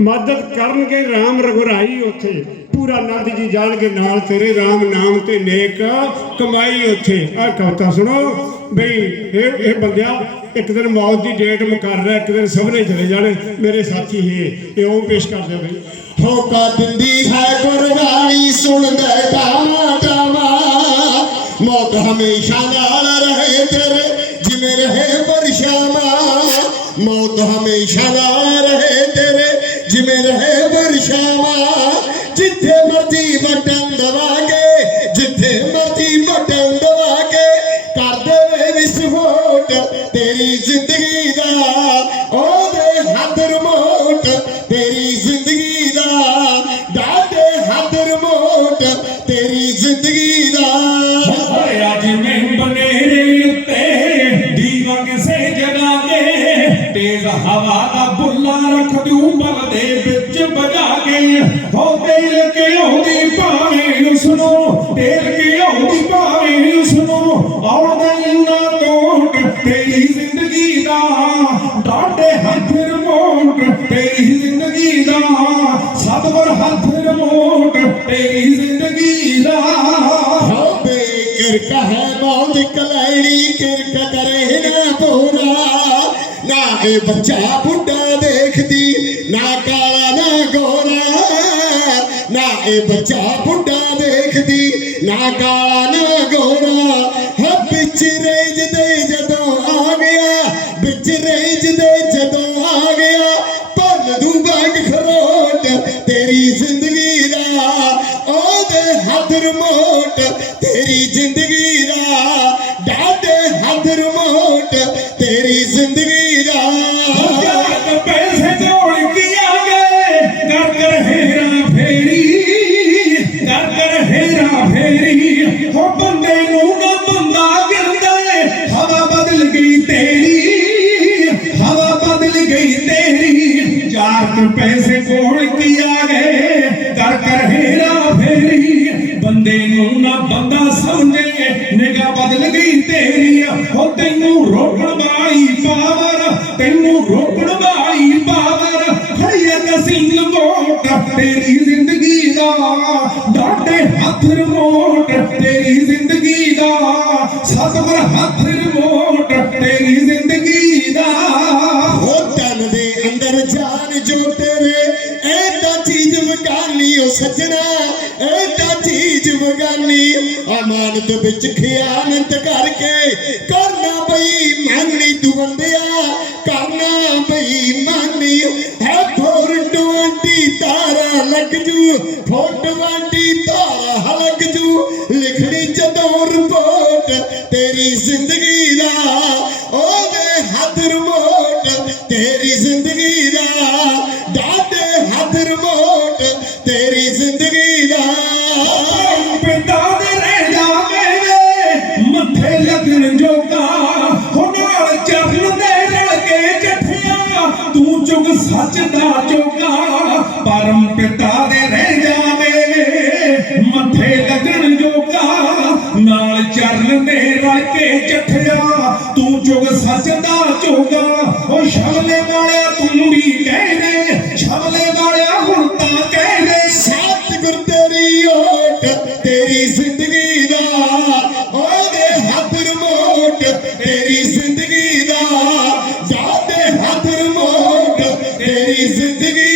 ਮਦਦ ਕਰਨਗੇ RAM ਰਘੁਰਾਈ ਉੱਥੇ। ਪੂਰਾ ਨੰਦ ਜੀ ਜਾਣਗੇ ਨਾਲ ਤੇਰੇ RAM ਨਾਮ ਤੇ ਨੇਕ ਕਮਾਈ ਉੱਥੇ। ਆ ਕਵਤਾ ਸੁਣੋ। ਬਈ ਇਹ ਇਹ ਬੰਦਿਆ ਇੱਕ ਦਿਨ ਮੌਤ ਦੀ ਡੇਟ ਮੁਕਰ ਇੱਕ ਦਿਨ ਸਭਨੇ ਚਲੇ ਜਾਣੇ। ਮੇਰੇ ਸਾਥੀ ਇਹ ਇਹ ਉਹ ਪੇਸ਼ ਕਰਦੇ ਬਈ। ਹੋਕਾ ਦਿੰਦੀ ਹੈ ਗੁਰਬਾਣੀ ਸੁਣਦੇ ਤਾਵਾ ਤਾਵਾ ਮੌਤ ਹਮੇਸ਼ਾ ਨਾਲ ਰਹੇ ਤੇਰੇ, ਜਿਵੇਂ ਰਹੇ ਬਰਸ਼ਾਵਾਂ ਮੌਤ ਹਮੇਸ਼ਾ ਨਾਲ ਰਹੇ ਤੇਰੇ ਜਿਵੇਂ ਰਹੇ ਬਰਸ਼ਾਵਾਂ ਜਿੱਥੇ ਮਰਜ਼ੀ ਵਟਨ ਦਵਾਗੇ ਜਿੱਥੇ ਮਰਜ਼ੀ ਵਟਨ ਦਵਾਗੇ ਕਰ ਦੇਵੇ ਵਿਸਫੋਟ ਤੇਰੀ ਜ਼ਿੰਦਗੀ ਦਾ ਉਹਦੇ ਹੱਥ ਰਿਮੋਟ ਤੇਰੀ ਜ਼ਿੰਦਗੀ ਹਵਾ ਦਾ ਬੁੱਲਾ ਰੱਖ ਦਿਉ, ਬਲ ਦੇ ਵਿੱਚ ਵਜਾ ਕੇ। ਹੋ ਤੇਲ ਕੇ ਆਉਂਦੀ ਭਾਵੇਂ ਉਸ ਨੂੰ ਤੇਲ ਕੇ ਆਉਂਦੀ ਭਾਵੇਂ ਉਸ ਨੂੰ ਆਉਂਦਾ ਇੰਨਾ ਟੋਟ ਤੇਰੀ ਜ਼ਿੰਦਗੀ ਦਾ। ਡਾਡੇ ਹੱਥ ਰਿਮੋਟ, ਤੇਰੀ ਜ਼ਿੰਦਗੀ ਦਾ। ਸਤਵਰ ਹੱਥ ਰਿਮੋਟ, ਤੇਰੀ ਜ਼ਿੰਦਗੀ ਦਾ। ਹੋ ਬੇਕਿਰਕ ਹੈ ਬਹੁਤ ਕਲੈਣੀ ਕਿਰਕ ਕਰੇ ਨਾ ਪੂਰਾ। ਨਾ ਬੱਚਾ ਬੁੱਢਾ ਦੇਖਦੀ, ਨਾ ਕਾਲਾ, ਨਾ ਗੋਰਾ, ਨਾ ਇਹ ਬੱਚਾ ਬੁੱਢਾ ਦੇਖਦੀ, ਨਾ ਕਾਲਾ, ਨਾ ਗੋਰਾ। ਹੈ ਵਿੱਚ ਰੇਜ ਦੇ ਜਦੋਂ ਆ ਗਿਆ, ਵਿੱਚ ਰੇਜ ਦੇ ਜਦੋਂ ਆ ਗਿਆ, ਭੰਨ ਦੂ ਬਾਗ ਖਰੋਟ ਤੇਰੀ ਜ਼ਿੰਦਗੀ ਦਾ। ਉਹਦੇ ਹੱਥ ਰਿਮੋਟ ਤੇਰੀ ਜ਼ਿੰਦਗੀ ਦਾ। ਡਾਡੇ ਹੱਥ ਰਿਮੋਟ ਨੂੰ ਬੰਦਾ ਸਮਝੇ, ਨਿਗਾਹ ਬਦਲ ਗਈ ਤੇਰੀ ਹੋ ਤੈਨੂੰ ਰੋਕਣ ਵਾਲੀ ਪਾਵਰ ਤੈਨੂੰ ਰੋਕਣ ਵਾਲੀ ਪਾਵਰ ਖੜੀਏ ਕਸੀਨ ਲਮੋਟ ਤੇਰੀ ਜ਼ਿੰਦਗੀ ਦਾ ਡਾਡੇ ਹੱਥ ਰਿਮੋਟ, ਤੇਰੀ ਜ਼ਿੰਦਗੀ ਦਾ ਸਤਵਰ ਹੱਥ ਰਿਮੋਟ। ਸੱਜਣਾ ਇਹ ਤਾਂ ਚੀਜ਼ ਵਗਾਨੀ ਅਮਾਨਤ ਵਿੱਚ ਖਿਆਨਤ ਕਰਕੇ ਕਰਨਾ ਬਈ ਮਾਨੀ ਤੂੰ ਬੰਦਿਆ ਕਰਨਾ ਬਈ ਮਾਨੀ। ਹੈ ਫੋਰ ਟਵੰਟੀ ਤਾਰਾ ਲੱਗ ਜੂ, ਫੋਰ ਟਵੰਟੀ ਤਾਰਾ ਹਲਕ ਜੂ। ਲਿਖਣੀ ਜਦੋਂ ਰਿਪੋਰਟ ਤੇਰੀ ਜ਼ਿੰਦਗੀ ਦਾ, ਉਹਦੇ ਹੱਥ ਰਿਮੋਟ ਸੱਚ ਦਾ ਜੋਗਾ ਪਰਮ ਪਿਤਾ ਦੇ ਰਹਿ ਜਾਵੇ, ਮੱਥੇ ਲੱਗਣ ਜੋਗਾ, ਨਾਲ ਚਰਨ ਦੇ ਰਲ ਕੇ ਜੱਠਿਆ, ਤੂੰ ਚੁਗ ਸੱਚ ਦਾ ਜੋਗਾ ਉਹ ਸ਼ਬਲੇ ਵਾਲਿਆ ਤੂੰ ਵੀ ਕਹਿ ਦੇ, ਸ਼ਬਲੇ ਵਾਲਿਆ ਹੁਣ ਤਾਂ ਕਹਿ ਦੇ, ਸਤਿਗੁਰ ਤੇਰੀ ਓਟ ਜ਼ਿੰਦਗੀ ਦਾ